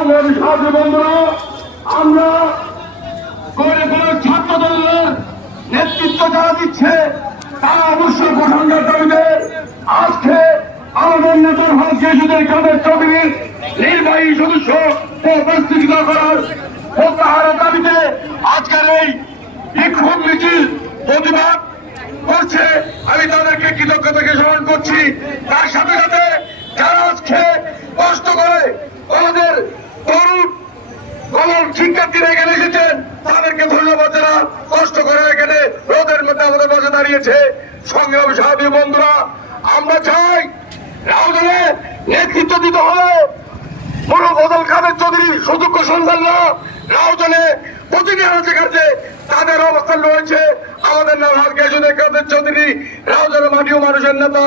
সংগ্রামী সাথী বন্ধুরা, আমরা ছাত্র দলের নেতৃত্ব যারা দিচ্ছে তারা অবশ্যই প্রসঙ্গের দাবিতে আজকে আমাদের নেতার ভাগ্যে শুধু কাদের চৌধুরীর নির্বাহী সদস্য উপস্থিত করার প্রত্যাহারের দাবিতে আজকের এই বিক্ষোভ মিছিল প্রতিবাদ করছে। আমি তাদেরকে কৃতজ্ঞতাকে স্মরণ করছি। তার সাথে সাথে যারা আজকে কষ্ট করে আমাদের তরুণ কমল শিক্ষার্থীরা এখানে এসেছেন তাদেরকে ধন্যবাদ। যারা কষ্ট করে এখানে রোদের মধ্যে আমাদের মাঝে দাঁড়িয়েছে। সংগ্রামী সাথী বন্ধুরা, আমরা চাই রাউজানে নেতৃত্ব দিতে হলে বদল কাদের চৌধুরী সুযোগ্য সন্ধান না, রাউজানে প্রতিটি আনাচে কাছে তাদের অবস্থান রয়েছে। আমাদের নাম হালকা সুযোগ কাদের চৌধুরী রাউজানে মাটি ও মানুষের নেতা,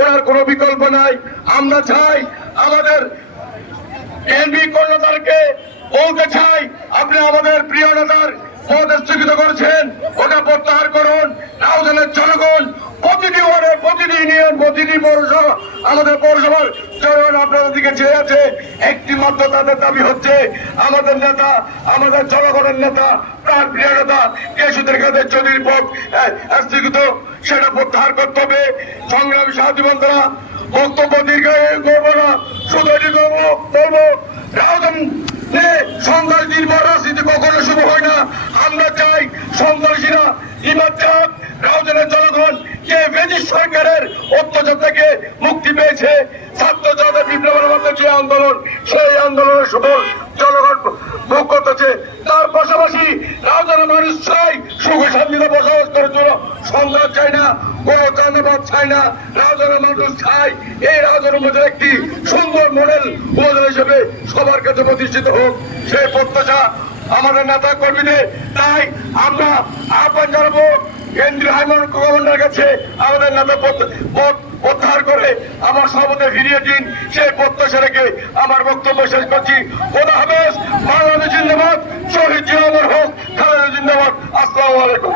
ওনার কোনো বিকল্প নাই। আমরা চাই আমাদের এনবি কর্ণধারকে বলতে চাই, আপনি আমাদের প্রিয় নেতার পদ স্থগিত করেছেন, ওটা প্রত্যাহার করুন। রাউজানের জনগণ প্রতিটি ওয়ার্ডে, প্রতিটি ইউনিয়ন, প্রতিটি পৌরসভা, আমাদের পৌরসভার জনগণ আপনাদের দিকে চেয়ে আছে। একটি মাত্র তাদের দাবি হচ্ছে আমাদের নেতা, আমাদের জনগণের নেতা, তার প্রিয় নেতা কেশুদের কাদের চৌধুরীর পদ স্থগিত, সেটা প্রত্যাহার করতে হবে। সংগ্রামী সাথী বন্ধুরা, বক্তব্য দীর্ঘায়িত করবো না, শুধু এটি বলবো রাউজান সন্ত্রাস নির্ভর রাজনীতি কখনো শুভ হয় না। আমরা চাই সন্ত্রাসীরা ইমাদ রাউজানের জনগণ যে ব্রিটিশ সরকারের অত্যাচার থেকে মুক্তি পেয়েছে, ছাত্র জনতা বিপ্লবের মধ্যে যে আন্দোলন, সেই আন্দোলনের সুফল জনগণ ভোগ করতেছে। তার পাশাপাশি রাউজানের মানুষ চাই সুখ শান্তিতে বসবাস করার জন্য, সন্ত্রাস চাই না, কোনো চাঁদাবাদ চাই না। রাউজানের মানুষ চাই এই রাউজানের মধ্যে একটি সুন্দর মডেল উপজেলা হিসেবে সবার কাছে প্রতিষ্ঠিত হোক, সেই প্রত্যাশা আমাদের নেতা কর্মীদের। তাই আমরা আহ্বান জানাবো কেন্দ্রীয় হাইকমান্ড গভর্নরের কাছে আমাদের নেতা প্রত্যাহার করে আমার সভাপতি ফিরিয়ে দিন, সেই প্রত্যাশা রেখে আমার বক্তব্য শেষ করছি। খোদা হাফেজ। বাংলাদেশ জিন্দাবাদ, শহীদ জিয়াউর হোক, খালেদা জিন্দাবাদ। আসসালামু আলাইকুম।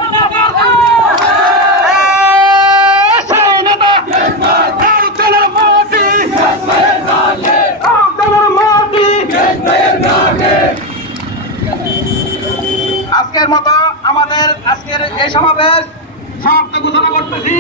আজকের মতো আমাদের আজকের এই সমাবেশ সমাপ্ত ঘোষণা করতেছি।